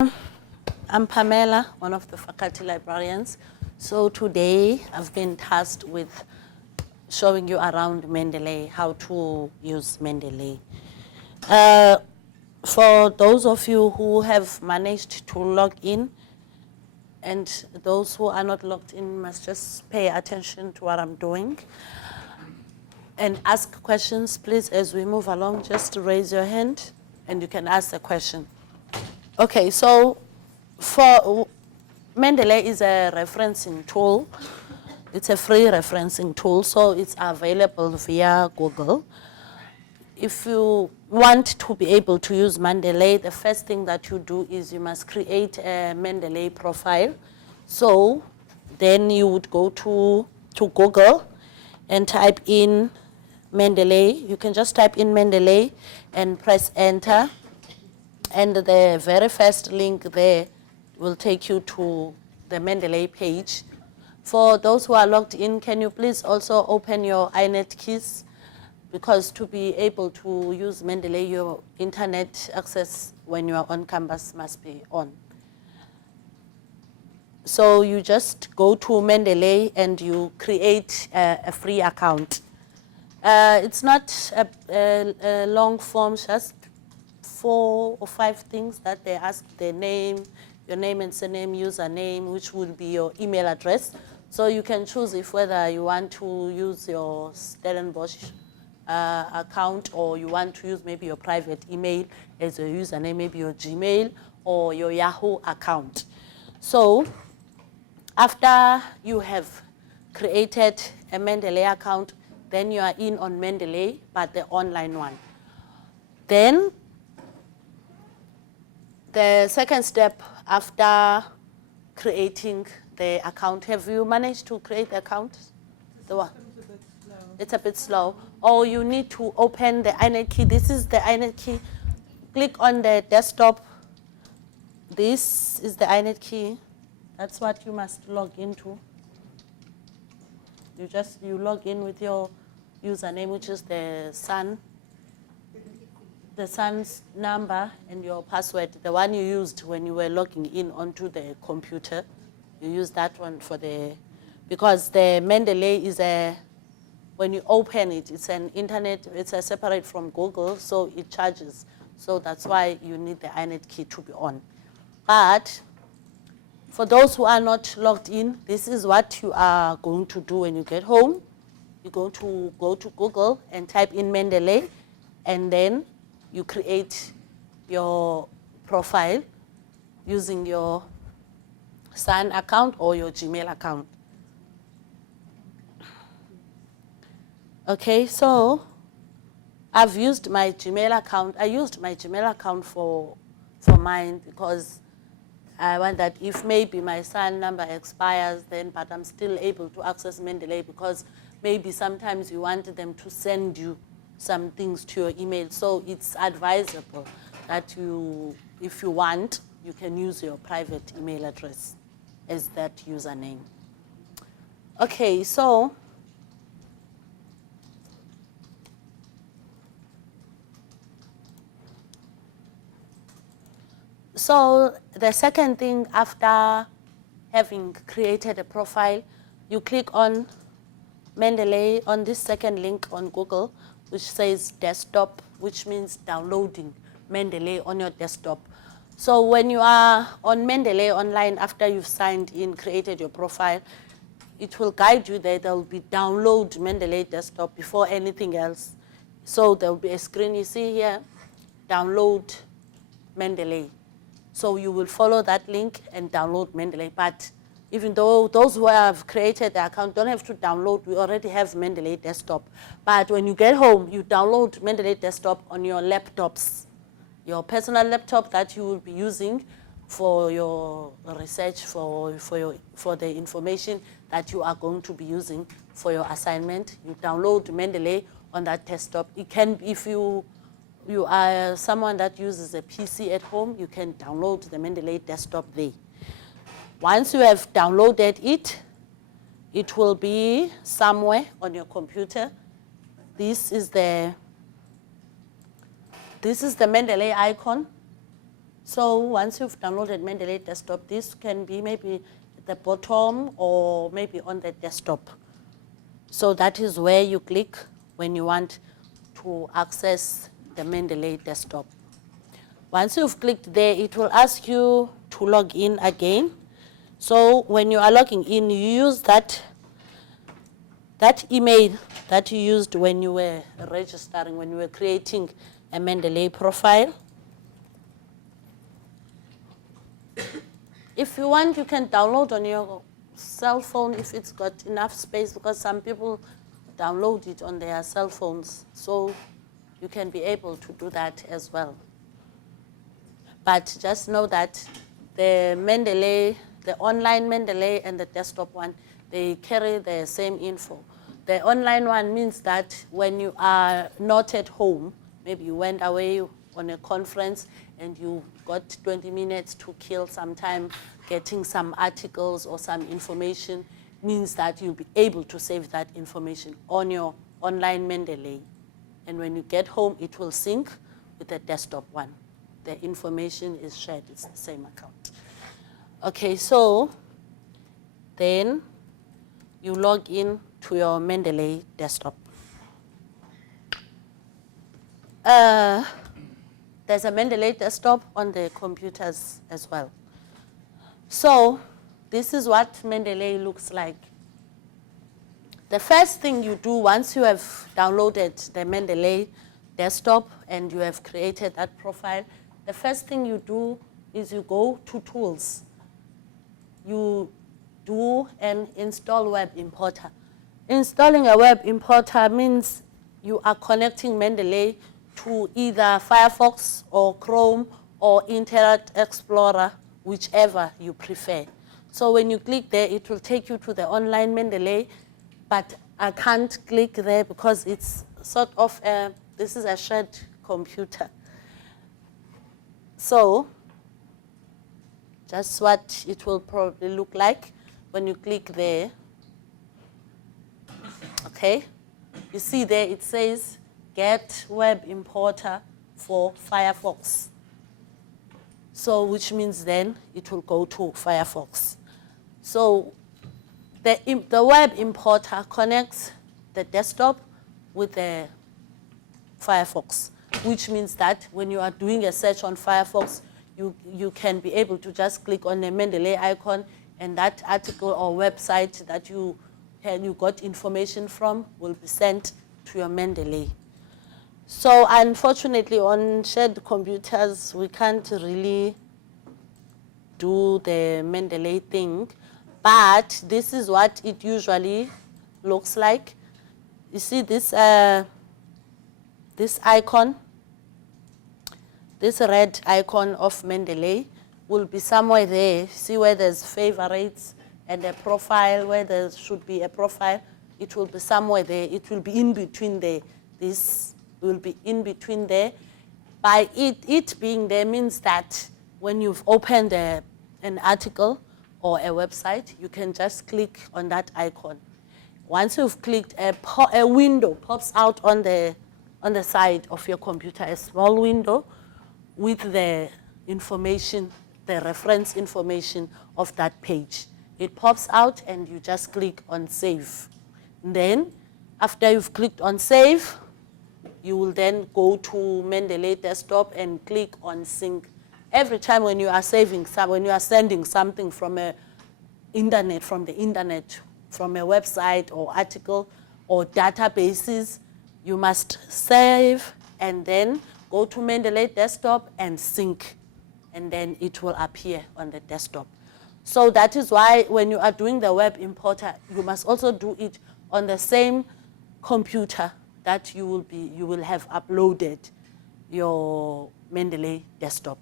I'm Pamela, one of the faculty librarians. So today I've been tasked with showing you around Mendeley, how to use Mendeley. For those of you who have managed to log in, and those who are not logged in must just pay attention to what I'm doing and ask questions, please, as we move along. Just raise your hand and you can ask a question. Okay, so for Mendeley is a referencing tool. It's a free referencing tool, so it's available via Google. If you want to be able to use Mendeley, the first thing that you do is you must create a Mendeley profile. So then you would go to Google and type in Mendeley. You can just type in Mendeley and press enter. And the very first link there will take you to the Mendeley page. For those who are logged in, can you please also open your iNet keys? Because to be able to use Mendeley, your internet access when you are on campus must be on. So you just go to Mendeley and you create a free account. It's not a long form, just 4 or 5 things that they ask: their name, your name and surname, username, which will be your email address. So you can choose if whether you want to use your Stellenbosch account, or you want to use maybe your private email as your username, maybe your Gmail or your Yahoo account. So after you have created a Mendeley account, then you are in on Mendeley, but the online one. Then the second step after creating the account, have you managed to create the account? It's a bit slow. Or you need to open the iNet key. This is the iNet key. Click on the desktop. This is the iNet key. That's what you must log into. You log in with your username, which is the son's number, and your password, the one you used when you were logging in onto the computer. You use that one because the Mendeley is when you open it, it's an internet, it's a separate from Google, so it charges. So that's why you need the iNet key to be on. But for those who are not logged in, this is what you are going to do when you get home. You're going to go to Google and type in Mendeley, and then you create your profile using your Sun account or your Gmail account. Okay, so I've used my Gmail account. I used my Gmail account for mine because I want that if maybe my Sun number expires, then but I'm still able to access Mendeley, because maybe sometimes you want them to send you some things to your email. So it's advisable that if you want, you can use your private email address as that username. Okay, so the second thing after having created a profile, you click on Mendeley on this second link on Google, which says desktop, which means downloading Mendeley on your desktop. So when you are on Mendeley online, after you've signed in, created your profile, it will guide you there. There will be download Mendeley desktop before anything else. So there will be a screen you see here, download Mendeley. So you will follow that link and download Mendeley. But even though those who have created the account don't have to download, we already have Mendeley desktop. But when you get home, you download Mendeley desktop on your laptops, your personal laptop that you will be using for your research, for the information that you are going to be using for your assignment. You download Mendeley on that desktop. It can, if you are someone that uses a PC at home, you can download the Mendeley desktop there. Once you have downloaded it, it will be somewhere on your computer. This is the Mendeley icon. So once you've downloaded Mendeley Desktop, this can be maybe at the bottom or maybe on the desktop. So that is where you click when you want to access the Mendeley Desktop. Once you've clicked there, it will ask you to log in again. So when you are logging in, you use that email that you used when you were registering, when you were creating a Mendeley profile. If you want, you can download on your cell phone if it's got enough space, because some people download it on their cell phones. So you can be able to do that as well. But just know that the Mendeley, the online Mendeley and the desktop one, they carry the same info. The online one means that when you are not at home, maybe you went away on a conference and you got 20 minutes to kill some time getting some articles or some information, means that you'll be able to save that information on your online Mendeley. And when you get home, it will sync with the desktop one. The information is shared, it's the same account. Okay, so then you log in to your Mendeley desktop. There's a Mendeley desktop on the computers as well. So this is what Mendeley looks like. The first thing you do once you have downloaded the Mendeley desktop and you have created that profile, the first thing you do is you go to Tools. You do an Install Web Importer. Installing a web importer means you are connecting Mendeley to either Firefox or Chrome or Internet Explorer, whichever you prefer. So when you click there, it will take you to the online Mendeley, but I can't click there because it's sort of this is a shared computer. So just what it will probably look like when you click there. Okay, you see there it says Get Web Importer for Firefox. So which means then it will go to Firefox. So the web importer connects the desktop with the Firefox, which means that when you are doing a search on Firefox, you can be able to just click on the Mendeley icon, and that article or website that you got information from will be sent to your Mendeley. So unfortunately, on shared computers, we can't really do the Mendeley thing, but this is what it usually looks like. You see this, this icon, this red icon of Mendeley will be somewhere there. See where there's favorites and a profile, where there should be a profile, it will be somewhere there. It will be in between there. This will be in between there. By it being there means that when you've opened an article or a website, you can just click on that icon. Once you've clicked, a window pops out on the side of your computer, a small window with the information, the reference information of that page. It pops out and you just click on Save. Then, after you've clicked on Save, you will then go to Mendeley Desktop and click on Sync. Every time when you are when you are sending something from the internet, from a website or article or databases, you must save and then go to Mendeley Desktop and sync, and then it will appear on the desktop. So that is why when you are doing the web importer, you must also do it on the same computer that you will have uploaded your Mendeley Desktop.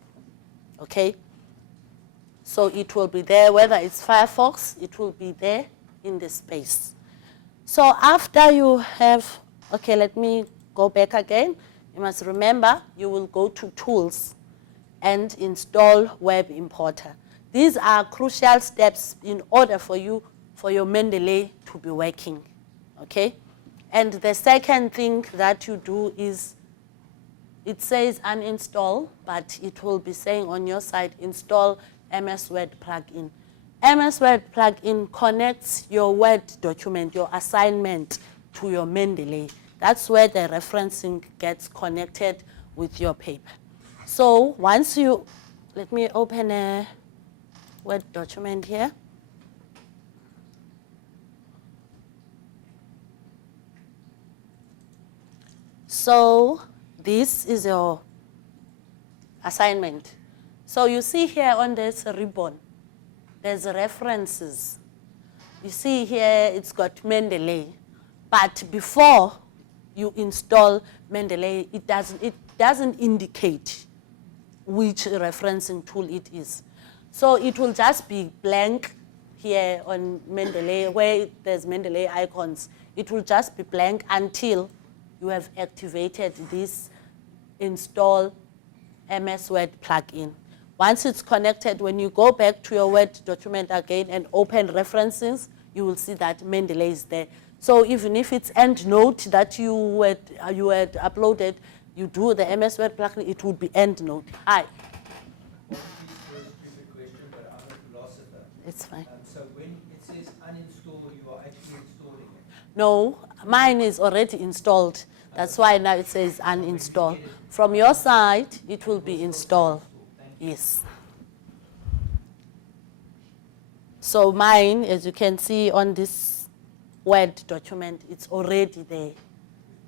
Okay? So it will be there, whether it's Firefox, it will be there in the space. So after you have, okay, let me go back again. You must remember, you will go to Tools and Install Web Importer. These are crucial steps in order for your Mendeley to be working, okay? And the second thing that you do is it says uninstall, but it will be saying on your side, install MS Word plugin. MS Word plugin connects your Word document, your assignment, to your Mendeley. That's where the referencing gets connected with your paper. So once you, let me open a Word document here. So this is your assignment. So you see here on this ribbon, there's references. You see here it's got Mendeley. But before you install Mendeley, it doesn't indicate which referencing tool it is. So it will just be blank here on Mendeley, where there's Mendeley icons. It will just be blank until you have activated this install MS Word plugin. Once it's connected, when you go back to your Word document again and open references, you will see that Mendeley is there. So even if it's Endnote that you had uploaded, you do the MS Word plugin, it would be Endnote. Hi. Stupid question, but I'm a philosopher. It's fine. So when it says uninstall, you are actually installing it? No, mine is already installed. That's why now it says uninstall. From your side, it will be installed. Yes. So mine, as you can see on this Word document, it's already there.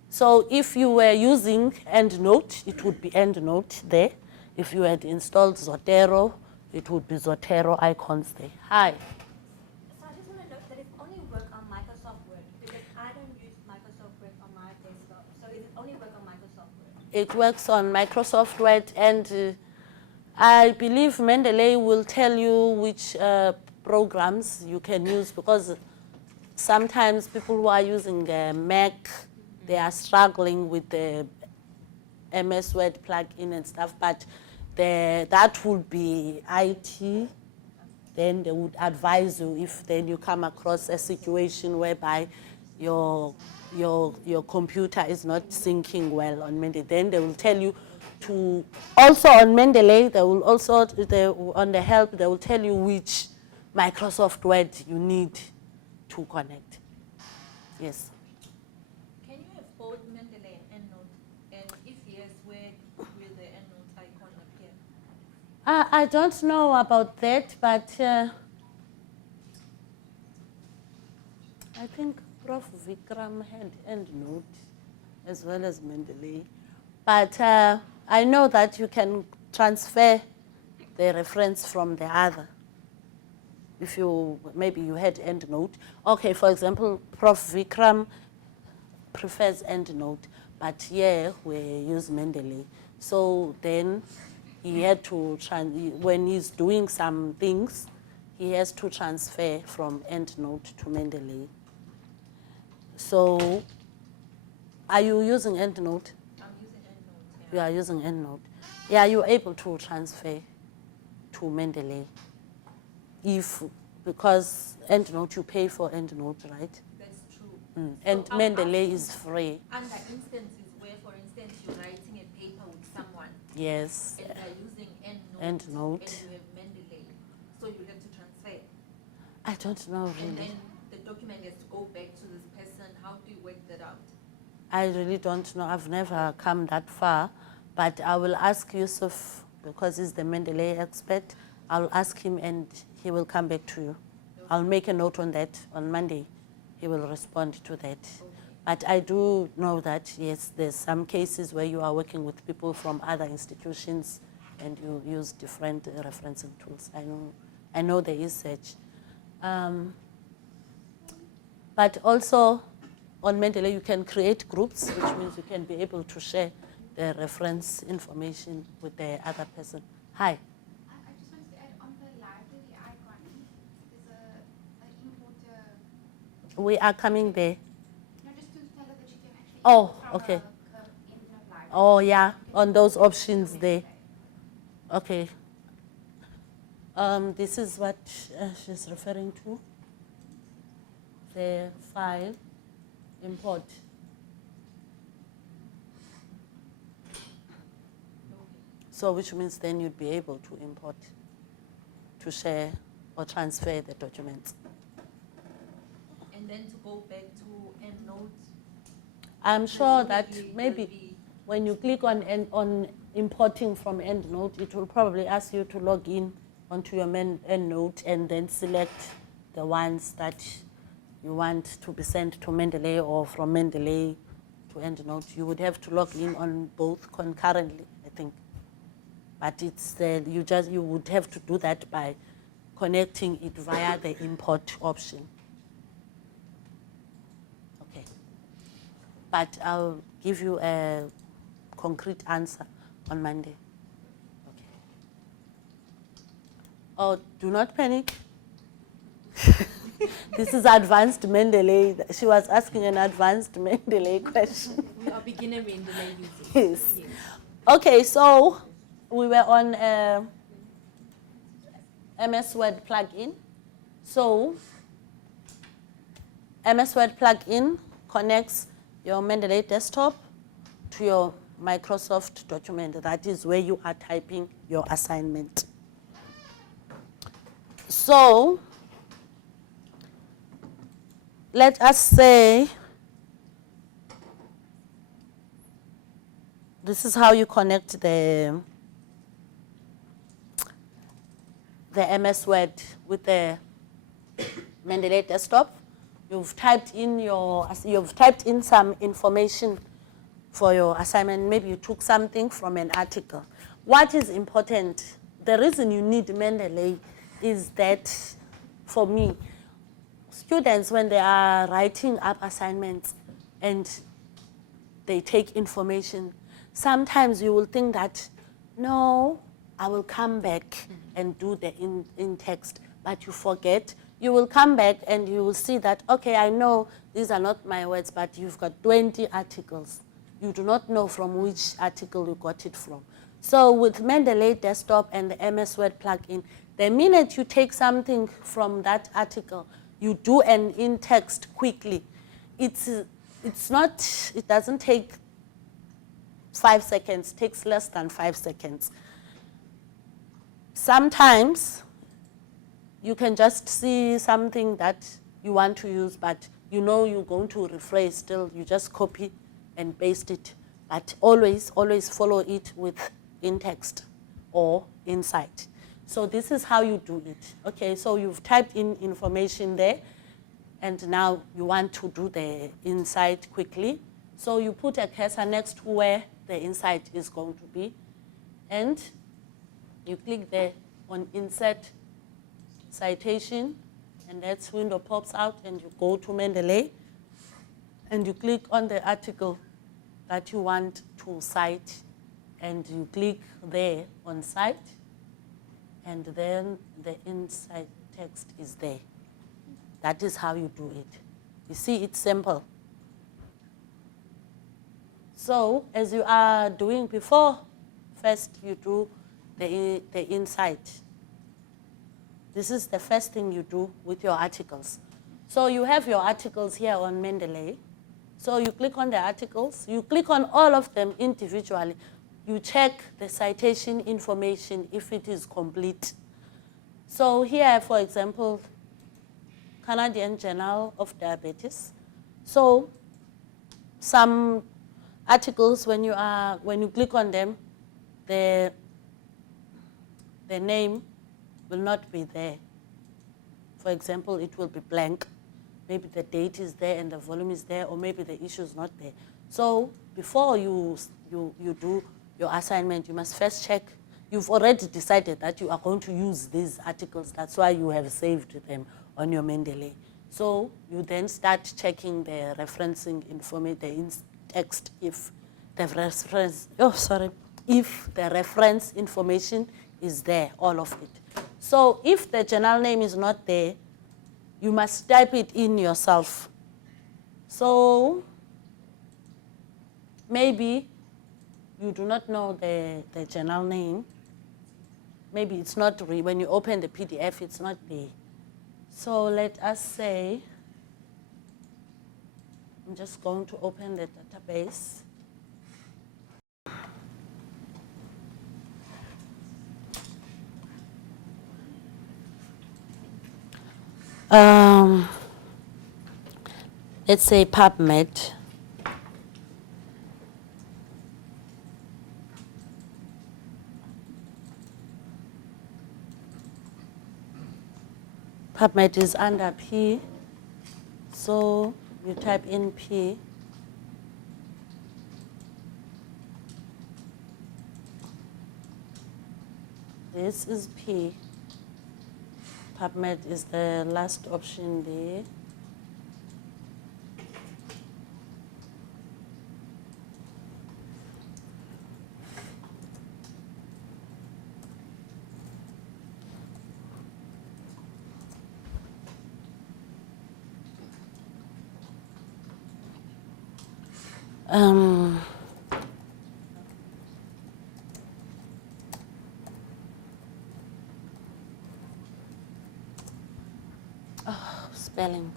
So if you were using Endnote, it would be Endnote there. If you had installed Zotero, it would be Zotero icons there. Hi. So I just want to note that it only works on Microsoft Word because I don't use Microsoft Word on my desktop. So it only works on Microsoft Word. It works on Microsoft Word, and I believe Mandalay will tell you which programs you can use, because sometimes people who are using Mac, they are struggling with the MS Word plugin and stuff, but that would be IT. Then they would advise you if then you come across a situation whereby your computer is not syncing well on Mendeley. Then they will tell you to, also on Mendeley, they will also, on the help, they will tell you which Microsoft Word you need to connect. Yes. Can you have both Mendeley and Endnote? And if yes, where will the Endnote icon appear? I don't know about that, but I think Prof. Vikram had Endnote as well as Mendeley. But I know that you can transfer the reference from the other. If you, maybe you had Endnote. Okay, for example, Prof. Vikram prefers Endnote, but yeah, we use Mendeley. So then he had to, when he's doing some things, he has to transfer from Endnote to Mendeley. So, are you using Endnote? I'm using Endnote. You are using Endnote. Yeah, you're able to transfer to Mendeley. Because Endnote, you pay for Endnote, right? That's true. And So Mendeley is free. Under instances where, for instance, you're writing a paper with someone. Yes. And they're using Endnote. Endnote. And you have Mendeley. So you have to transfer. I don't know really. And then the document has to go back to this person. How do you work that out? I really don't know. I've never come that far. But I will ask Yusuf, because he's the Mendeley expert. I'll ask him and he will come back to you. I'll make a note on that on Monday. He will respond to that. Okay. But I do know that, yes, there's some cases where you are working with people from other institutions and you use different referencing tools. I know there is such. But also on Mendeley, you can create groups, which means you can be able to share the reference information with the other person. Hi. I just wanted to add on the library icon, there's an importer. We are coming there. No, just to tell her that she can actually. Oh, from okay. Endnote library. Oh, yeah, on those options there. Okay. This is what she's referring to. The file import. So which means then you'd be able to import, to share or transfer the documents. And then to go back to Endnote. I'm sure that presumably will maybe be- when you click on importing from Endnote, it will probably ask you to log in onto your Endnote and then select the ones that you want to be sent to Mandalay or from Mandalay to Endnote. You would have to log in on both concurrently, I think. But it's you would have to do that by connecting it via the import option. Okay. But I'll give you a concrete answer on Monday. Okay. Oh, do not panic. This is advanced Mendeley. She was asking an advanced Mendeley question. We are beginner Mandalay users. Yes. Okay, so we were on MS Word plugin. So MS Word plugin connects your Mendeley desktop to your Microsoft document. That is where you are typing your assignment. So let us say this is how you connect the MS Word with the Mendeley desktop. You've typed in some information for your assignment. Maybe you took something from an article. What is important? The reason you need Mendeley is that, for me, students, when they are writing up assignments and they take information, sometimes you will think that, no, I will come back and do the in text, but you forget. You will come back and you will see that, okay, I know these are not my words, but you've got 20 articles. You do not know from which article you got it from. So with Mendeley Desktop and the MS Word plugin, the minute you take something from that article, you do an in text quickly. It doesn't take 5 seconds, takes less than 5 seconds. Sometimes you can just see something that you want to use, but you know you're going to rephrase still. You just copy and paste it. But always, always follow it with in text or inside. So this is how you do it. Okay, so you've typed in information there, and now you want to do the inside quickly. So you put a cursor next to where the inside is going to be, and you click there on Insert Citation, and that window pops out, and you go to Mendeley, and you click on the article that you want to cite, and you click there on Cite, and then the inside text is there. That is how you do it. You see, it's simple. So as you are doing before, first you do the inside. This is the first thing you do with your articles. So you have your articles here on Mendeley. So you click on the articles. You click on all of them individually. You check the citation information if it is complete. So here, for example, Canadian Journal of Diabetes. So some articles, when you click on them, the name will not be there. For example, it will be blank. Maybe the date is there and the volume is there, or maybe the issue is not there. So before you do your assignment, you must first check. You've already decided that you are going to use these articles. That's why you have saved them on your Mendeley. So you then start checking the referencing information, the in text, if the reference information is there, all of it. So if the journal name is not there, you must type it in yourself. So maybe you do not know the journal name. Maybe it's not, when you open the PDF, it's not there. So let us say, I'm just going to open the database. Let's say Pubmed. Pubmed is under P, so you type in P. This is P. Pubmed is the last option there. Spelling.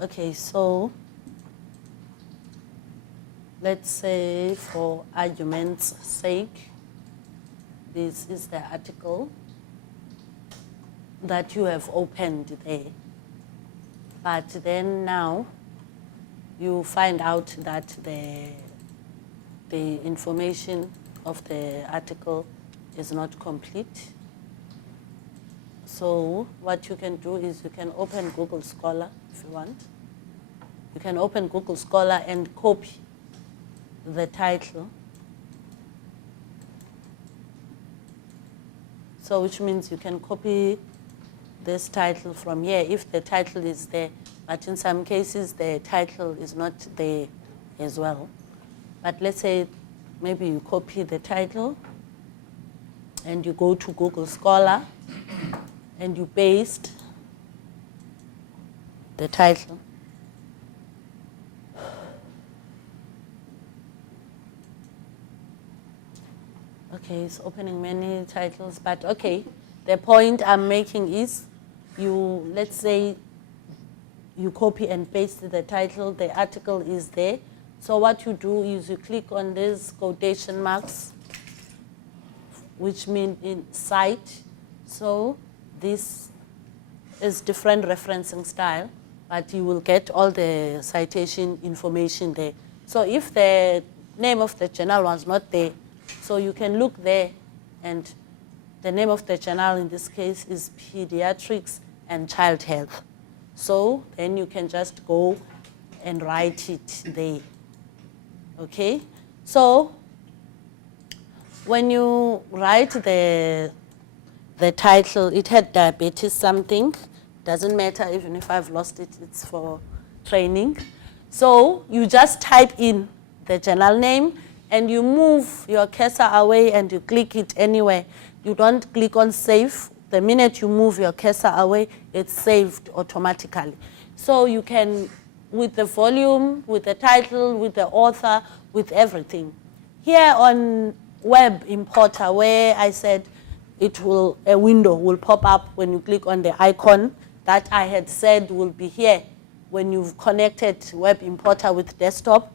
Okay, so let's say for argument's sake, this is the article that you have opened there. But then now you find out that the information of the article is not complete. So what you can do is you can open Google Scholar if you want. You can open Google Scholar and copy the title. So which means you can copy this title from here if the title is there. But in some cases, the title is not there as well. But let's say maybe you copy the title and you go to Google Scholar and you paste the title. Okay, it's opening many titles, but okay. The point I'm making is let's say you copy and paste the title, the article is there. So what you do is you click on these quotation marks, which mean in cite. So this is different referencing style, but you will get all the citation information there. So if the name of the journal was not there, so you can look there, and the name of the journal in this case is Pediatrics and Child Health. So then you can just go and write it there. Okay? So when you write the title, it had diabetes something. Doesn't matter even if I've lost it, it's for training. So you just type in the journal name and you move your cursor away and you click it anywhere. You don't click on save. The minute you move your cursor away, it's saved automatically. So you can, with the volume, with the title, with the author, with everything. Here on Web Importer, where I said a window will pop up when you click on the icon that I had said will be here when you've connected Web Importer with desktop.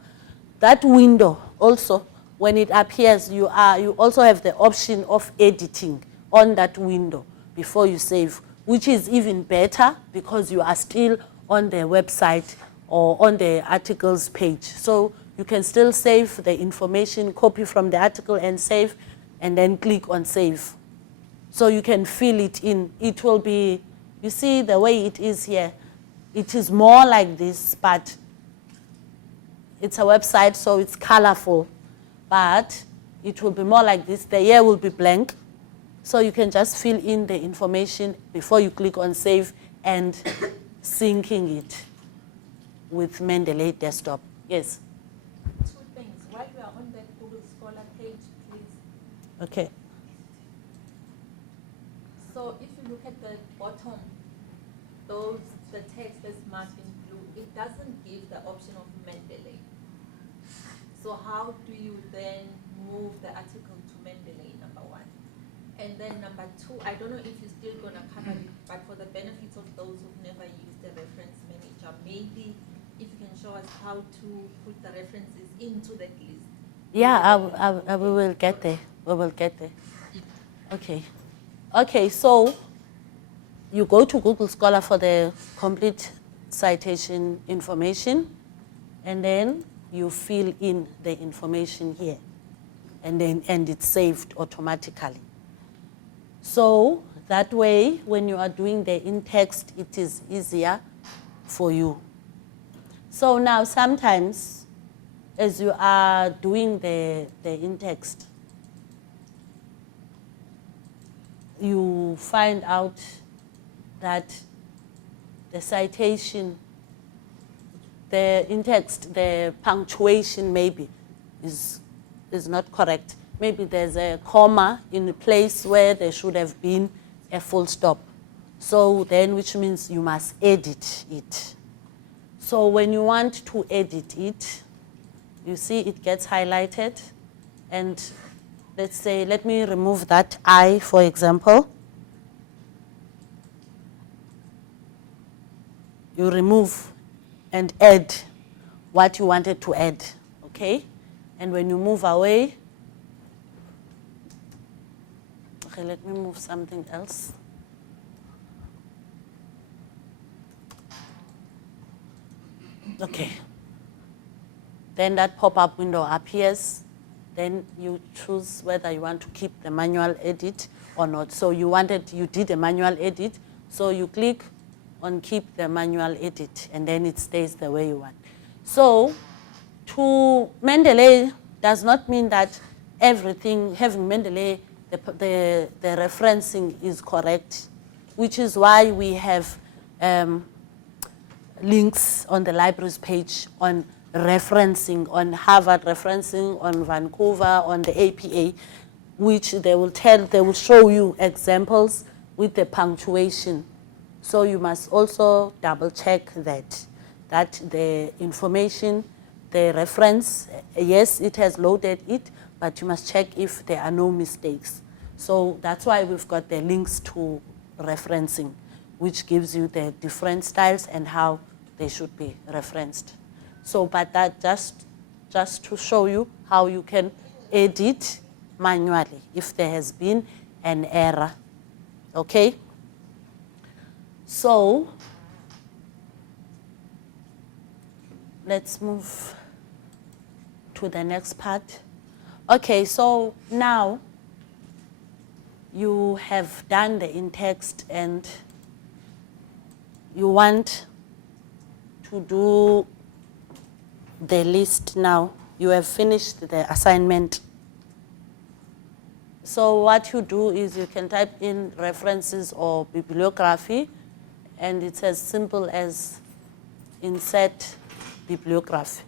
That window also, when it appears, you also have the option of editing on that window before you save, which is even better because you are still on the website or on the articles page. So you can still save the information, copy from the article and save, and then click on save. So you can fill it in. It will be, you see the way it is here, it is more like this, but it's a website, so it's colorful. But it will be more like this. The year will be blank. So you can just fill in the information before you click on save and syncing it with Mendeley desktop. Yes? Two things. While you are on that Google Scholar page, please. Okay. So if you look at the bottom, the text that's marked in blue, it doesn't give the option of Mendeley. So how do you then move the article to Mendeley, number one? And then number two, I don't know if you're still going to cover it, but for the benefits of those who've never used the reference manager, maybe if you can show us how to put the references into that list. Yeah, we will get there. We will get there. Okay. Okay, so you go to Google Scholar for the complete citation information, and then you fill in the information here, and it's saved automatically. So that way, when you are doing the in-text, it is easier for you. So now sometimes, as you are doing the in-text, you find out that the citation, the in-text, the punctuation maybe is not correct. Maybe there's a comma in a place where there should have been a full stop. So then, which means you must edit it. So when you want to edit it, you see it gets highlighted. And let's say, let me remove that I, for example. You remove and add what you wanted to add, okay? And when you move away, okay, let me move something else. Okay. Then that pop-up window appears. Then you choose whether you want to keep the manual edit or not. So you did a manual edit, so you click on keep the manual edit, and then it stays the way you want. So to Mendeley does not mean that everything, having Mendeley, the referencing is correct, which is why we have links on the library's page on referencing, on Harvard referencing, on Vancouver, on the APA, which they will show you examples with the punctuation. So you must also double check that the information, the reference, yes, it has loaded it, but you must check if there are no mistakes. So that's why we've got the links to referencing, which gives you the different styles and how they should be referenced. So, but that just to show you how you can edit manually if there has been an error, okay? So, let's move to the next part. Okay, so now you have done the in-text and you want to do the list now. You have finished the assignment. So what you do is you can type in references or bibliography, and it's as simple as insert bibliography,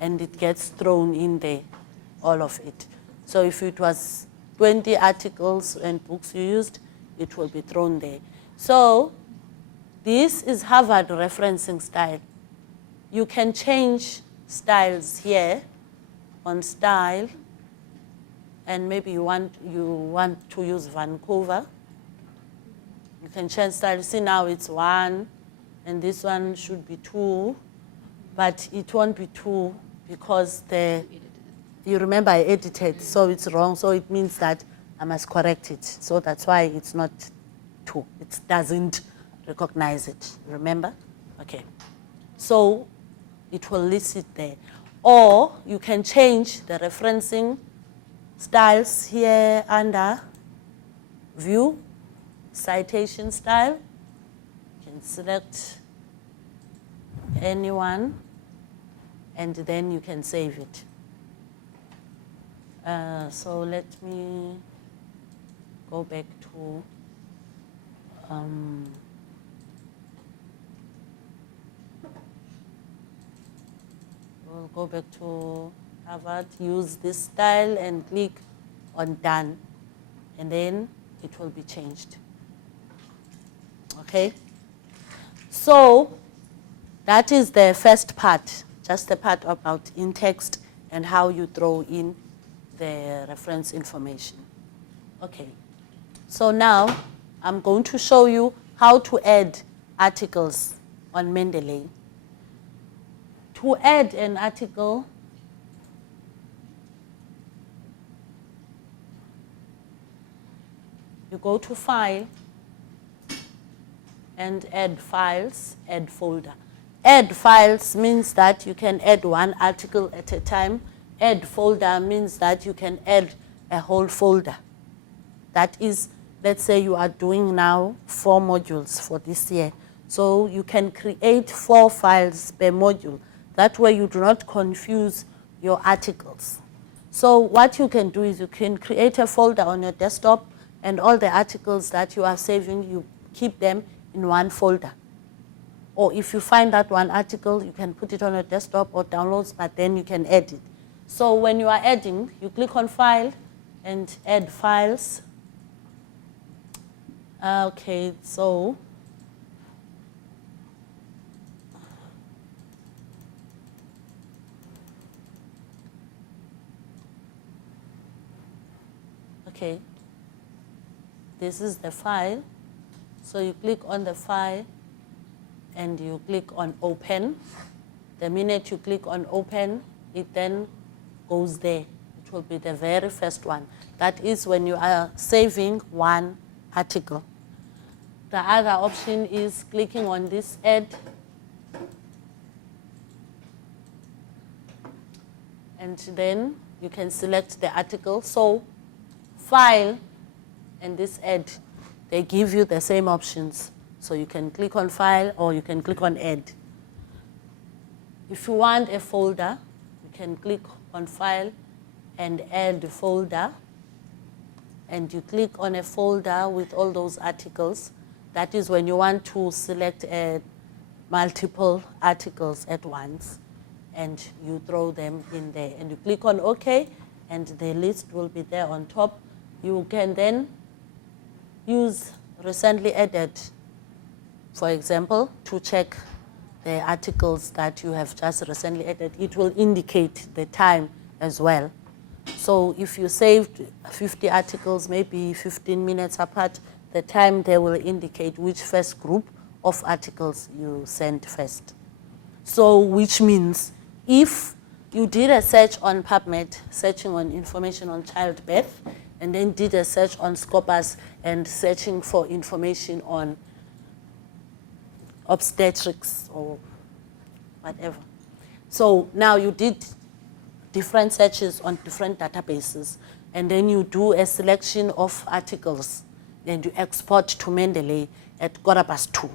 and it gets thrown in there, all of it. So if it was 20 articles and books you used, it will be thrown there. So this is Harvard referencing style. You can change styles here on style, and maybe you want to use Vancouver. You can change style. See, now it's 1, and this one should be 2, but it won't be 2 because you remember I edited, so it's wrong. So it means that I must correct it. So that's why it's not 2. It doesn't recognize it. Remember? Okay. So it will list it there. Or you can change the referencing styles here under View, Citation Style. You can select anyone, and then you can save it. So let me go back to we'll go back to Harvard, use this style and click on Done, and then it will be changed. Okay? So that is the first part, just the part about in-text and how you throw in the reference information. Okay. So now I'm going to show you how to add articles on Mendeley. To add an article, you go to File, and Add Files, Add Folder. Add files means that you can add one article at a time. Add folder means that you can add a whole folder. That is, let's say you are doing now 4 modules for this year. So you can create 4 files per module. That way you do not confuse your articles. So what you can do is you can create a folder on your desktop, and all the articles that you are saving, you keep them in one folder. Or if you find that one article, you can put it on your desktop or downloads, but then you can add it. So when you are adding, you click on File and Add Files. Okay, so okay, this is the file. So you click on the file and you click on Open. The minute you click on Open, it then goes there. It will be the very first one. That is when you are saving one article. The other option is clicking on this Add, and then you can select the article. So File and this Add, they give you the same options. So you can click on File or you can click on Add. If you want a folder, you can click on File and Add Folder. And you click on a folder with all those articles. That is when you want to select multiple articles at once, and you throw them in there. And you click on OK, and the list will be there on top. You can then use recently added, for example, to check the articles that you have just recently added. It will indicate the time as well. So if you saved 50 articles, maybe 15 minutes apart, the time there will indicate which first group of articles you sent first. So which means if you did a search on Pubmed, searching on information on childbirth, and then did a search on Scopus and searching for information on obstetrics or whatever. So now you did different searches on different databases, and then you do a selection of articles, and you export to Mendeley at 2:15.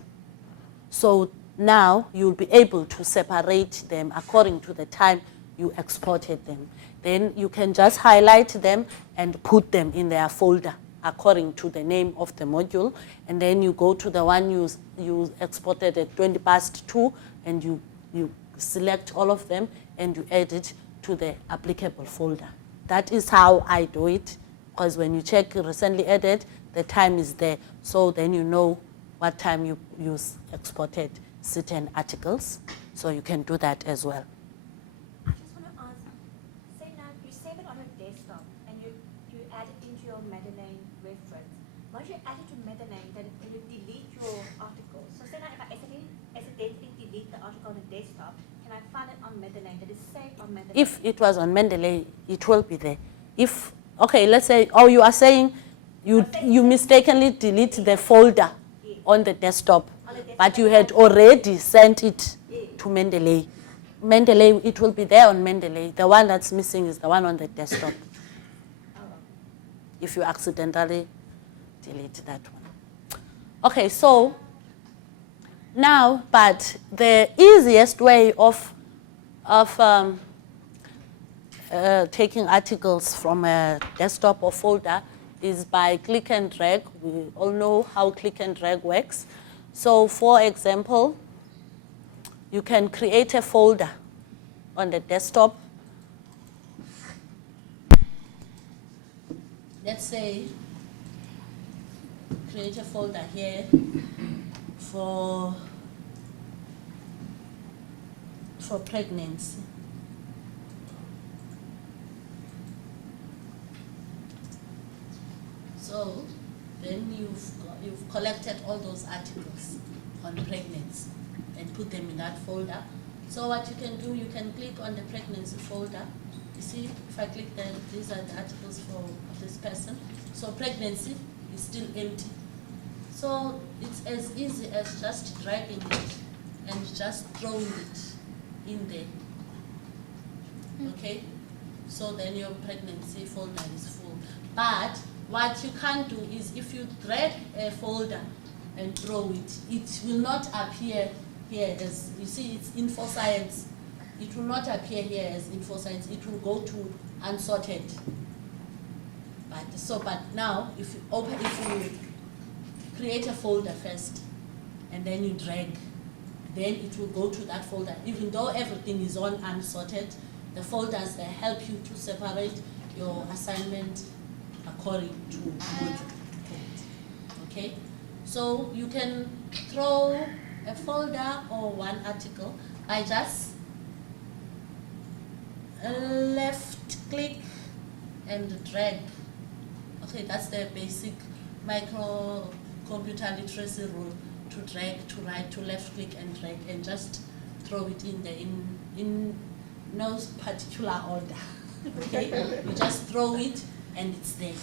So now you'll be able to separate them according to the time you exported them. Then you can just highlight them and put them in their folder according to the name of the module, and then you go to the one you exported at 2:20, and you select all of them and you add it to the applicable folder. That is how I do it, because when you check recently added, the time is there. So then you know what time you exported certain articles. So you can do that as well. I just want to ask, say now you save it on a desktop and you add it into your Mandalay reference. Once you add it to Mandalay, then you delete your article. So say now if I accidentally delete the article on the desktop, can I find it on Mandalay that is saved on Mandalay? If it was on Mendeley, it will be there. If, okay, let's say, oh, you are saying you mistakenly delete the folder on the desktop, but you had already sent it to Mendeley. Mendeley, it will be there on Mendeley. The one that's missing is the one on the desktop. If you accidentally delete that one. Okay, so now, but the easiest way of taking articles from a desktop or folder is by click and drag. We all know how click and drag works. So for example, you can create a folder on the desktop. Let's say, create a folder here for pregnancy. So then you've collected all those articles on pregnancy and put them in that folder. So what you can do, you can click on the pregnancy folder. You see, if I click there, these are the articles for this person. So pregnancy, is still empty. So it's as easy as just dragging it and just throwing it in there. Okay? So then your pregnancy folder is full. But what you can't do is if you drag a folder and throw it, it will not appear here as, you see it's info science. It will not appear here as info science. It will go to unsorted. But now if you create a folder first and then you drag, then it will go to that folder. Even though everything is on unsorted, the folders help you to separate your assignment according to good code. Okay? So you can throw a folder or one article by just left click and drag. Okay, that's the basic micro computer literacy rule, to drag, to right, to left click and drag and just throw it in there in no particular order. Okay? You just throw it and it's there.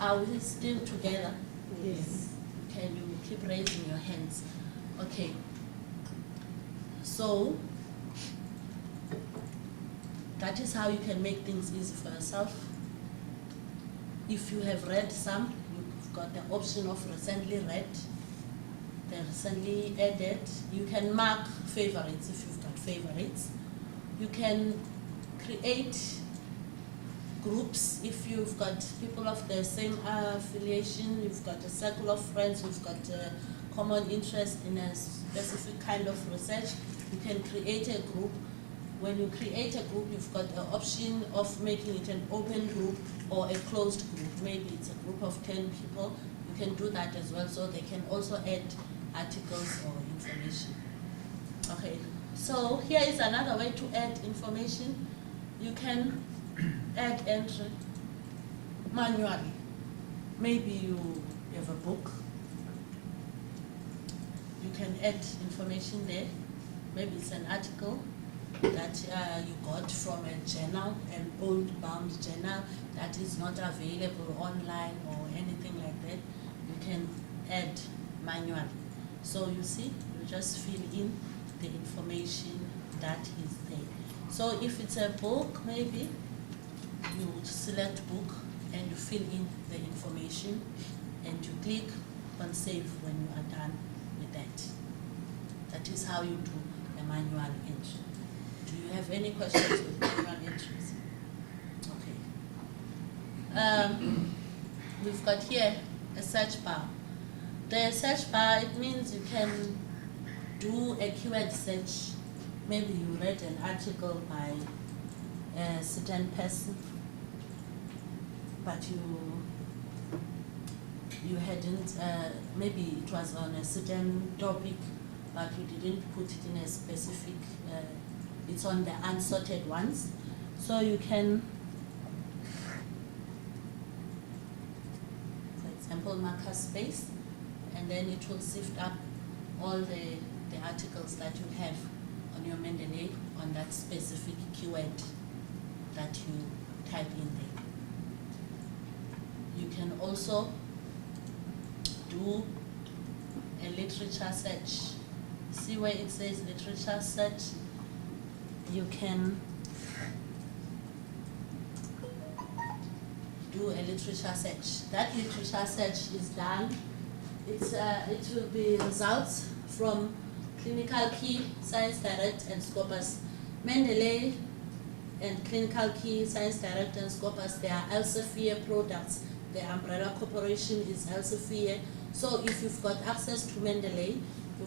Are we still together? Yes. Okay, you keep raising your hands. Okay. So that is how you can make things easy for yourself. If you have read some, you've got the option of recently read, the recently added. You can mark favorites if you've got favorites. You can create groups if you've got people of the same affiliation, you've got a circle of friends, you've got a common interest in a specific kind of research. You can create a group. When you create a group, you've got the option of making it an open group or a closed group. Maybe it's a group of 10 people. You can do that as well, so they can also add articles or information. Okay, so here is another way to add information. You can add entry manually. Maybe you have a book. You can add information there. Maybe it's an article that you got from a journal, an old bound journal that is not available online or anything like that. You can add manually. So you see, you just fill in the information that is there. So if it's a book, maybe you select book and you fill in the information and you click on save when you are done with that. That is how you do a manual entry. Do you have any questions with manual entries? Okay. We've got here a search bar. The search bar, it means you can do a keyword search. Maybe you read an article by a certain person, but you hadn't, maybe it was on a certain topic, but you didn't put it in a specific, it's on the unsorted ones. So you can, for example, mark a space, and then it will sift up all the articles that you have on your Mendeley on that specific keyword that you type in there. You can also do a literature search. See where it says literature search? You can do a literature search. That literature search is done. It will be results from Clinical Key, Science Direct, and Scopus. Mendeley and Clinical Key, Science Direct, and Scopus, they are Elsevier products. The umbrella corporation is Elsevier. So if you've got access to Mendeley, you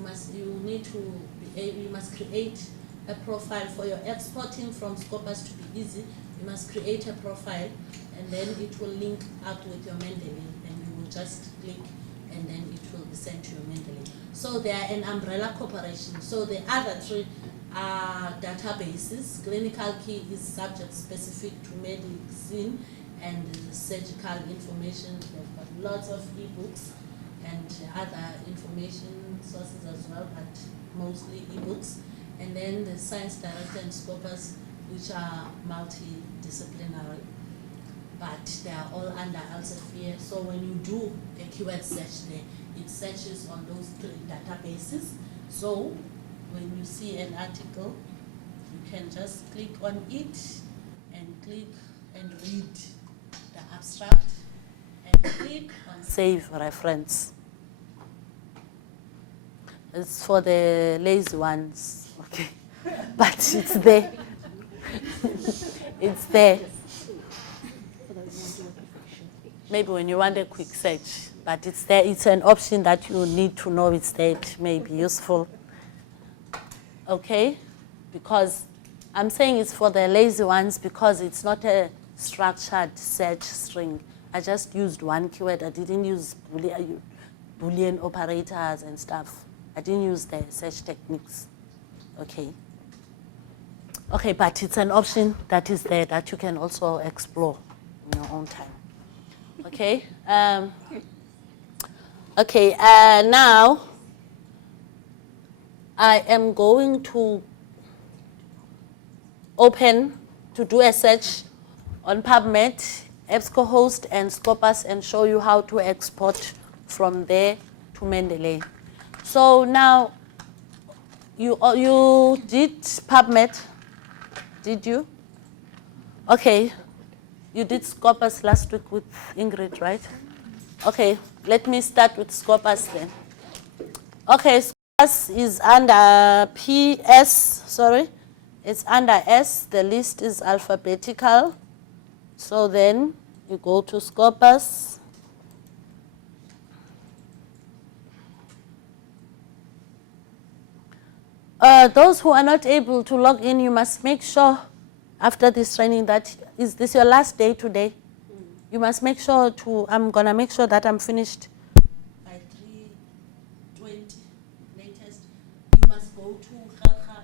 must create a profile for your exporting from Scopus to be easy. You must create a profile, and then it will link up with your Mendeley, and you will just click, and then it will be sent to your Mendeley. So they are an umbrella corporation. So the other three are databases. Clinical Key is subject specific to medicine and surgical information. They've got lots of ebooks and other information sources as well, but mostly ebooks. And then the Science Direct and Scopus, which are multidisciplinary. but they are all under Elsevier. So when you do a keyword search there, it searches on those 3 databases. So when you see an article, you can just click on it and click and read the abstract and click on Save Reference. It's for the lazy ones, okay? But it's there. It's there. Maybe when you want a quick search, but it's there. It's an option that you need to know it's there. It may be useful. Okay? Because I'm saying it's for the lazy ones because it's not a structured search string. I just used one keyword. I didn't use Boolean operators and stuff. I didn't use the search techniques. Okay. Okay, but it's an option that is there that you can also explore in your own time. Okay. Okay. Now I am going to open to do a search on Pubmed, EBSCOhost, and Scopus, and show you how to export from there to Mendeley. So now you did Pubmed, did you? Okay. You did Scopus last week with Ingrid, right? Okay, let me start with Scopus then. Okay, Scopus is under PS, sorry. It's under S, the list is alphabetical. So then you go to Scopus. Those who are not able to log in, you must make sure after this training that, is this your last day today? You must make sure I'm gonna make sure that I'm finished by 3:20 latest. You must go to Khalkha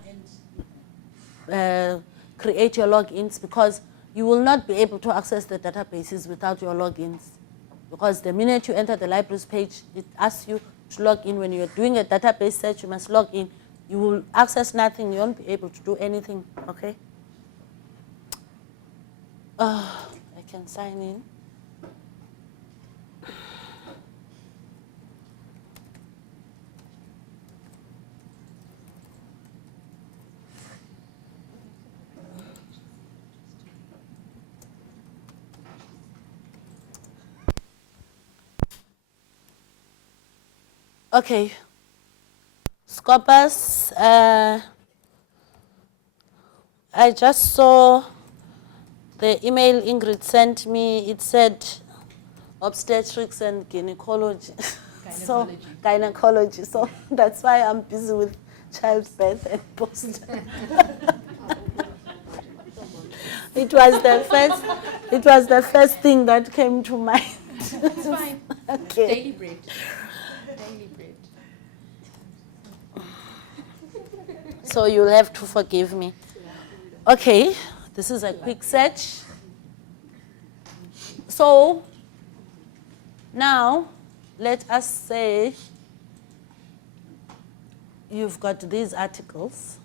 and create your logins, because you will not be able to access the databases without your logins. Because the minute you enter the libraries page, it asks you to log in. When you're doing a database search, you must log in. You will access nothing, you won't be able to do anything, okay? I can sign in. Okay. Scopus, I just saw the email Ingrid sent me. It said obstetrics and gynecology. So gynecology. So that's why I'm busy with childbirth and post. It was the first thing that came to mind. That's fine. Okay. Daily bread. Daily bread. So you'll have to forgive me. Okay, this is a quick search. So now let us say you've got these articles.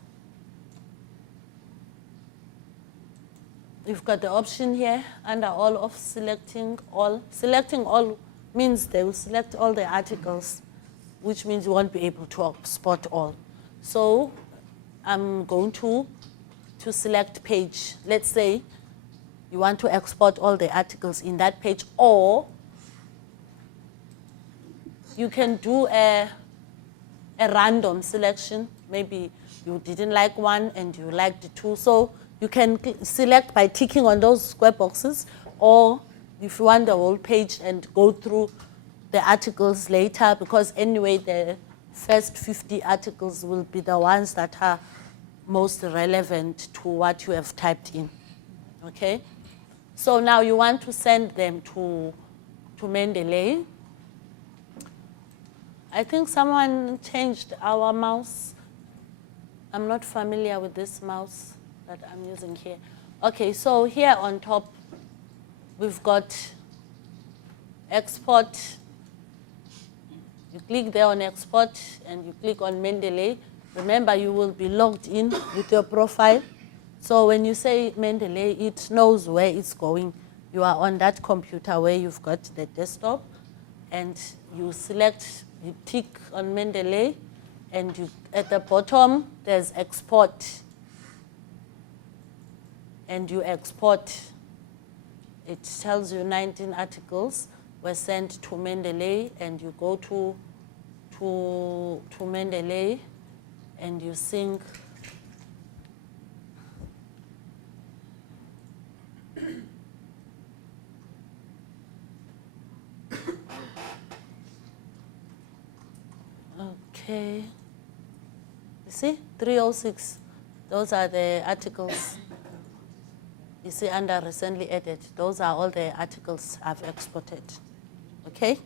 You've got the option here under all of selecting all. Selecting all means they will select all the articles, which means you won't be able to spot all. So I'm going to select page. Let's say you want to export all the articles in that page, or you can do a random selection. Maybe you didn't like one and you liked two. So you can select by ticking on those square boxes, or if you want the whole page and go through the articles later, because anyway the first 50 articles will be the ones that are most relevant to what you have typed in, okay? So now you want to send them to Mendeley. I think someone changed our mouse. I'm not familiar with this mouse that I'm using here. Okay, so here on top, we've got export. You click there on export and you click on Mendeley. Remember, you will be logged in with your profile. So when you say Mendeley, it knows where it's going. you are on that computer where you've got the desktop, and you select, you tick on Mendeley, and you, at the bottom there's export, and you export. It tells you 19 articles were sent to Mandalay, and you go to Mandalay, and you sync. Okay. You see, 306. Those are the articles. You see, under recently added, those are all the articles I've exported. Okay?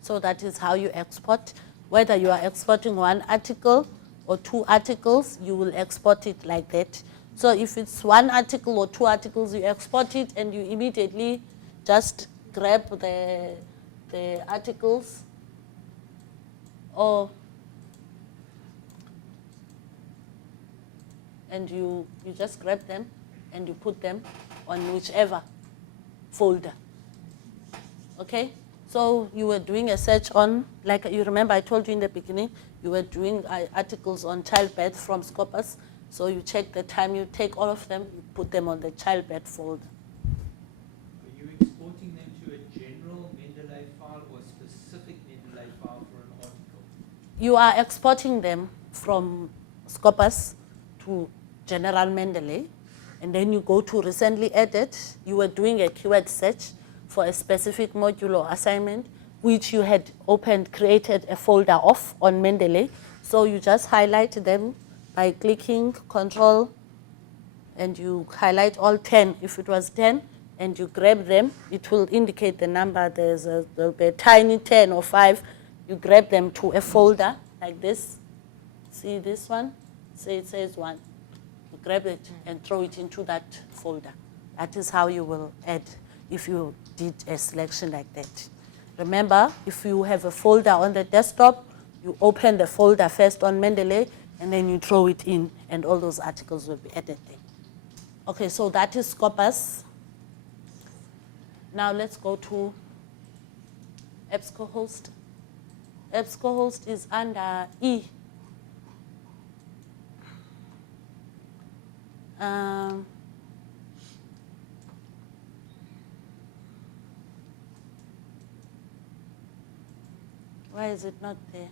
So that is how you export. Whether you are exporting one article or 2 articles, you will export it like that. So if it's 1 article or 2 articles, you export it and you immediately just grab the articles, and you just grab them and you put them on whichever folder. Okay? So you were doing a search on, like you remember I told you in the beginning, you were doing articles on childbirth from Scopus. So you check the time, you take all of them, you put them on the childbirth folder. Are you exporting them to a general Mendeley file or a specific Mendeley file for an article? You are exporting them from Scopus to General Mendeley, and then you go to recently added. You were doing a keyword search for a specific module or assignment, which you had created a folder of on Mendeley. So you just highlight them by clicking Control, and you highlight all 10. If it was 10, and you grab them, it will indicate the number. There's a tiny 10 or 5. You grab them to a folder like this. See this one? Say it says 1. You grab it and throw it into that folder. That is how you will add if you did a selection like that. Remember, if you have a folder on the desktop, you open the folder first on Mendeley, and then you throw it in, and all those articles will be added there. Okay, so that is Scopus. Now let's go to EBSCOhost. EBSCOhost is under E. Why is it not there?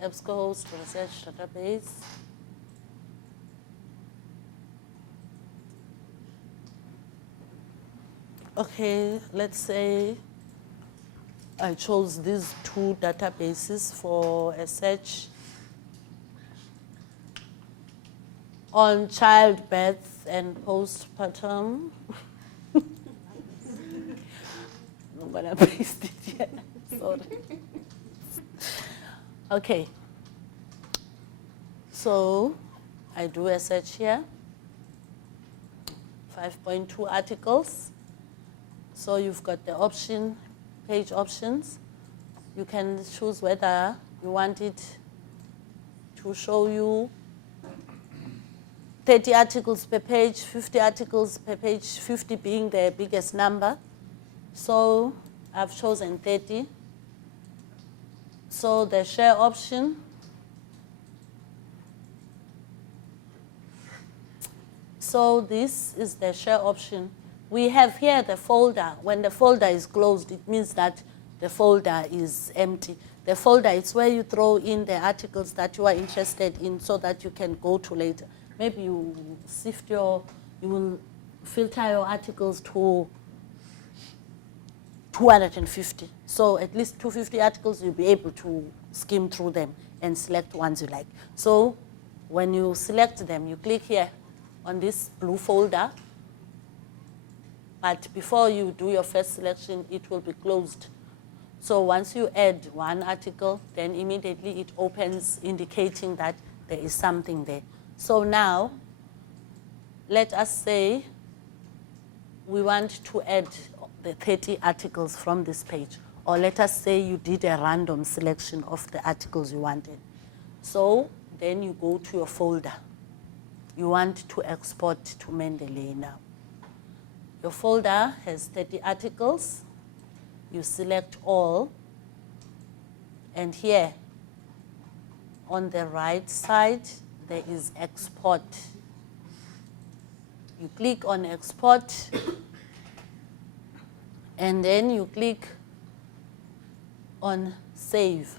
EBSCOhost Research Database. Okay, let's say I chose these 2 databases for a search on childbirth and postpartum. I'm gonna paste it here. Sorry. Okay. So I do a search here. 5.2 articles. So you've got the option, page options. You can choose whether you want it to show you 30 articles per page, 50 articles per page, 50 being the biggest number. So I've chosen 30. So the share option, so this is the share option. We have here the folder. When the folder is closed, it means that the folder is empty. The folder is where you throw in the articles that you are interested in so that you can go to later. Maybe you will filter your articles to 250. So at least 250 articles, you'll be able to skim through them and select ones you like. So when you select them, you click here on this blue folder. But before you do your first selection, it will be closed. So once you add 1 article, then immediately it opens, indicating that there is something there. So now, let us say we want to add the 30 articles from this page. Or let us say you did a random selection of the articles you wanted. So then you go to your folder. You want to export to Mendeley now. Your folder has 30 articles. You select all. And here, on the right side, there is export. You click on export, and then you click on save.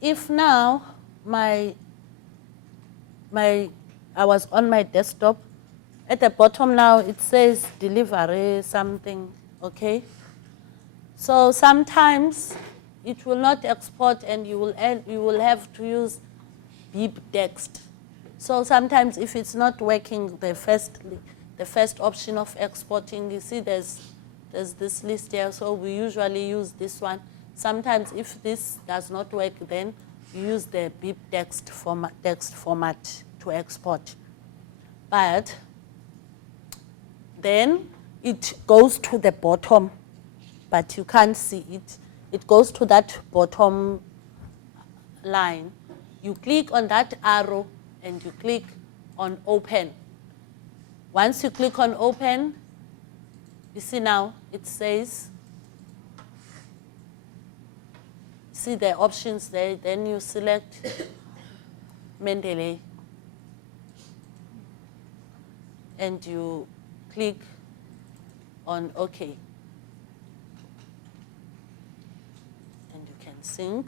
If now I was on my desktop, at the bottom now it says delivery something, okay? So sometimes it will not export and you will have to use beep text. So sometimes if it's not working, the first option of exporting, you see there's this list here, so we usually use this one. Sometimes if this does not work, then you use the beep text format to export. But then it goes to the bottom, but you can't see it. It goes to that bottom line. You click on that arrow and you click on open. Once you click on open, you see now it says, see the options there, then you select Mendeley and you click on OK. And you can sync.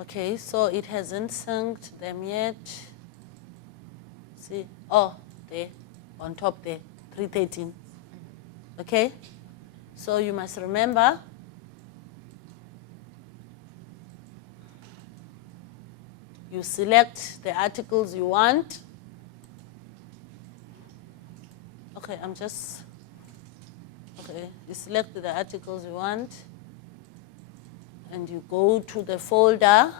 Okay, so it hasn't synced them yet. See, oh, there, on top there, 313. Okay, so you must remember you select the articles you want. Okay, okay, you select the articles you want and you go to the folder,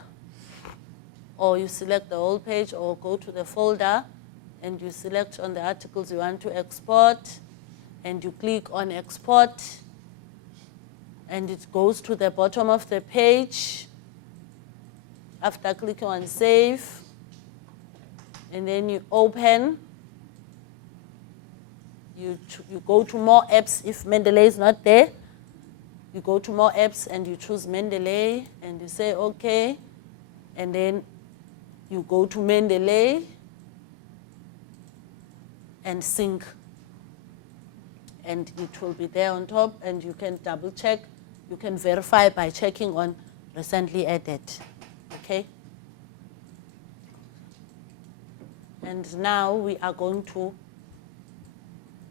or you select the whole page, or go to the folder and you select on the articles you want to export and you click on export and it goes to the bottom of the page after clicking on save, and then you open. You go to more apps if Mendeley is not there. You go to more apps and you choose Mendeley and you say OK. And then you go to Mendeley and sync. And it will be there on top and you can double check. You can verify by checking on recently added. Okay? And now we are going to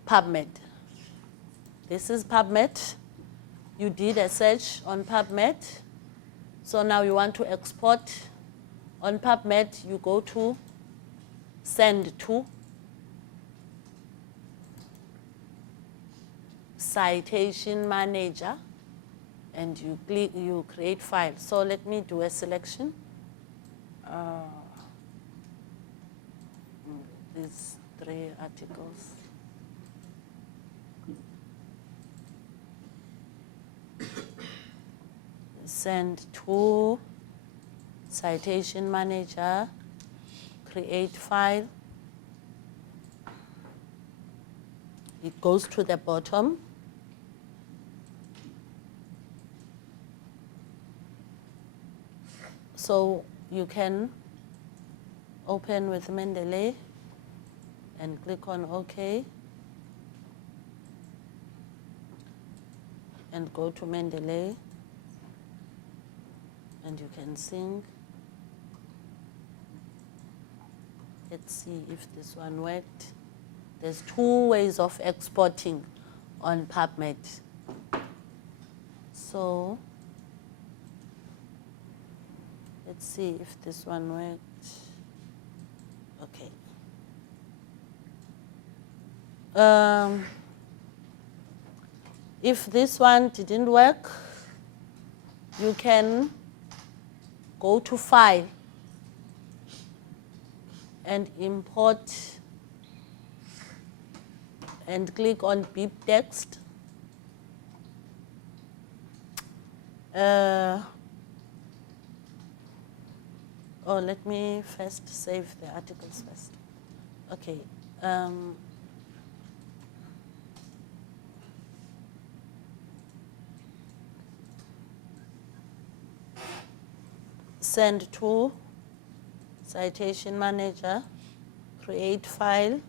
Pubmed. This is Pubmed. You did a search on Pubmed. So now you want to export. On Pubmed, you go to Send to, Citation Manager, and you create file. So let me do a selection. These 3 articles. Send to Citation Manager, create file. It goes to the bottom. So you can open with Mendeley and click on OK and go to Mendeley and you can sync. Let's see if this one worked. There's 2 ways of exporting on Pubmed. So let's see if this one worked. Okay. If this one didn't work, you can go to File and import and click on beep text. Let me first save the articles first. Okay. Send to Citation Manager, create file.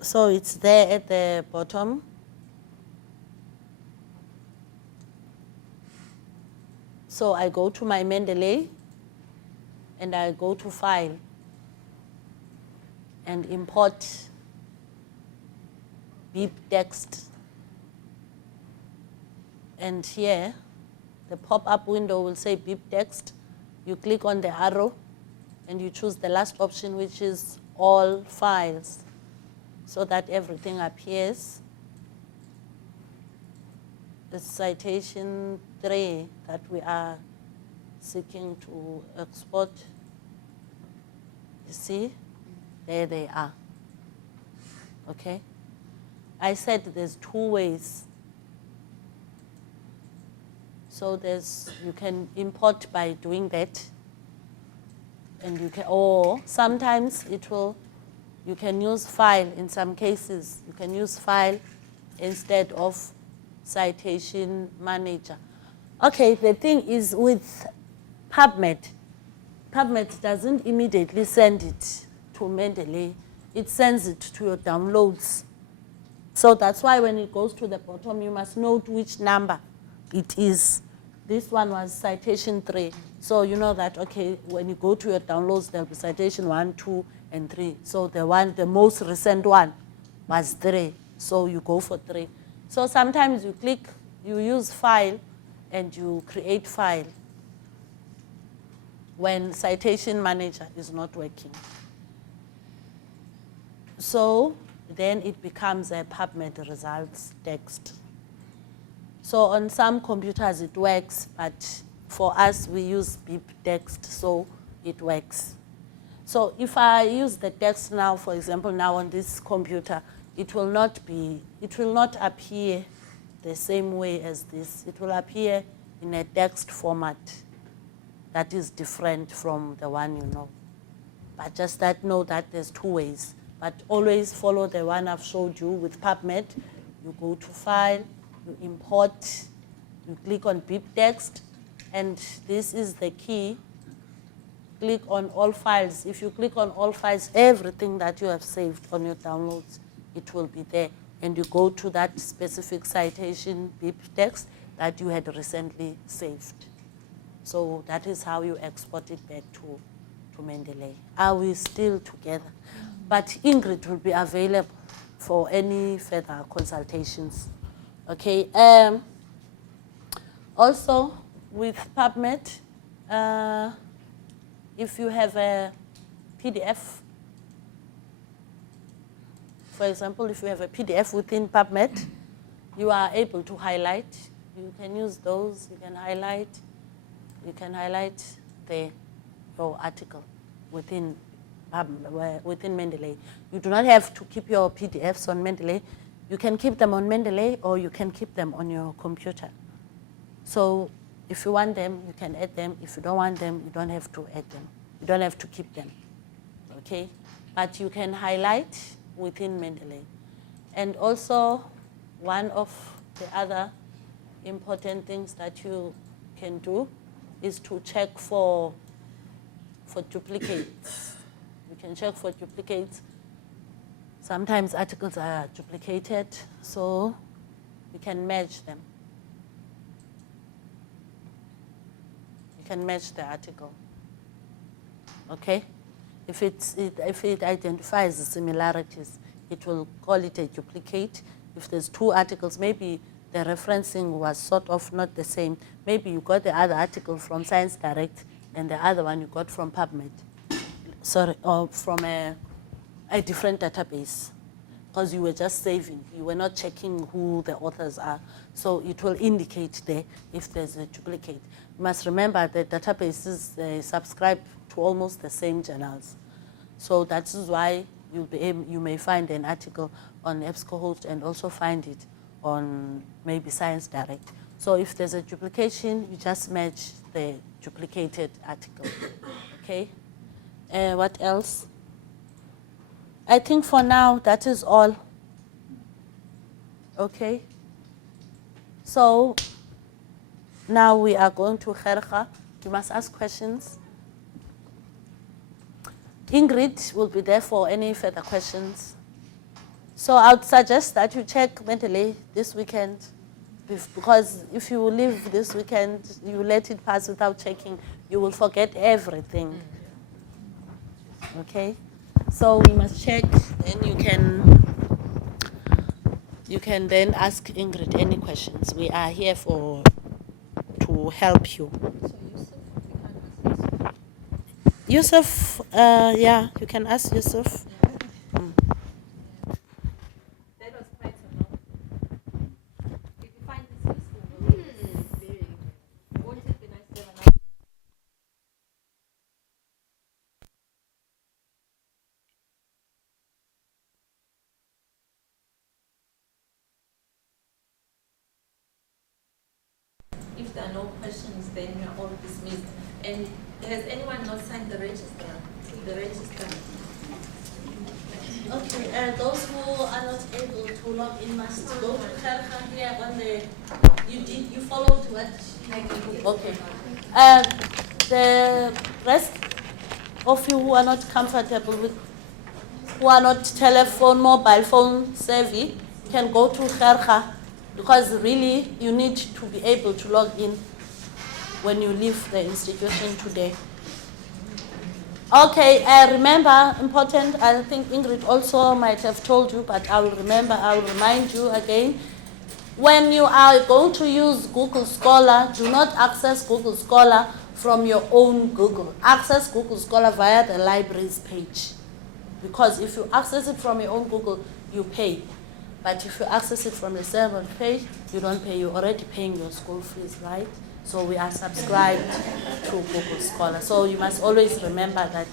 So it's there at the bottom. So I go to my Mendeley and I go to File and import beep text. And here, the pop-up window will say beep text. You click on the arrow and you choose the last option, which is all files, so that everything appears. It's citation 3 that we are seeking to export. You see, there they are. Okay? I said there's 2 ways. So you can import by doing that, and you can, or sometimes you can use file in some cases. You can use file instead of citation manager. Okay, the thing is with Pubmed doesn't immediately send it to Mendeley. It sends it to your downloads. So that's why when it goes to the bottom, you must note which number it is. This one was citation 3. So you know that, okay, when you go to your downloads, there'll be citation 1, 2, and 3. So the most recent one was 3. So you go for 3. So sometimes you use file and you create file when citation manager is not working. So then it becomes a Pubmed results text. So on some computers it works, but for us we use beep text, so it works. So if I use the text now, for example, now on this computer, it will not appear the same way as this. It will appear in a text format that is different from the one you know. But just know that there's 2 ways. But always follow the one I've showed you with Pubmed. You go to File, you import, you click on beep text, and this is the key. Click on all files. If you click on all files, everything that you have saved on your downloads, it will be there. And you go to that specific citation beep text that you had recently saved. So that is how you export it back to Mendeley. Are we still together? But Ingrid will be available for any further consultations. Okay. Also, with Pubmed, if you have a PDF, for example, if you have a PDF within Pubmed, you are able to highlight. You can use those. You can highlight. You can highlight your article within Mendeley. You do not have to keep your PDFs on Mendeley. You can keep them on Mendeley, or you can keep them on your computer. So if you want them, you can add them. If you don't want them, you don't have to add them. You don't have to keep them, okay? But you can highlight within Mendeley. And also, one of the other important things that you can do is to check for duplicates. You can check for duplicates. Sometimes articles are duplicated, so you can match them. You can match the article. Okay? If it identifies the similarities, it will call it a duplicate. If there's 2 articles, maybe the referencing was sort of not the same. Maybe you got the other article from Science Direct and the other one you got from Pubmed. from a different database, because you were just saving. You were not checking who the authors are. So it will indicate there if there's a duplicate. You must remember that databases subscribe to almost the same journals. So that is why you may find an article on EBSCOhost and also find it on maybe Science Direct. So if there's a duplication, you just match the duplicated article, okay? What else? I think for now, that is all. Okay? So now we are going to Gerga. You must ask questions. Ingrid will be there for any further questions. So I would suggest that you check Mandalay this weekend, because if you leave this weekend, you let it pass without checking, you will forget everything. Okay? So we must check, and you can then ask Ingrid any questions. We are here to help you. Yusuf, yeah, you can ask Yusuf. That was quite a long. If you find this useful, won't it be nice to have another? If there are no questions, then we are all dismissed. And has anyone not signed the register? The register. Okay, those who are not able to log in must go to Gerga here on the, you followed what? I did. Okay. The rest of you who are not comfortable with, who are not mobile phone savvy, can go to Gerga, because really you need to be able to log in when you leave the institution today. Okay, remember, important, I think Ingrid also might have told you, but I will remind you again. When you are going to use Google Scholar, do not access Google Scholar from your own Google. Access Google Scholar via the library's page. Because if you access it from your own Google, you pay. But if you access it from the server page, you don't pay. You're already paying your school fees, right? So we are subscribed to Google Scholar. So you must always remember that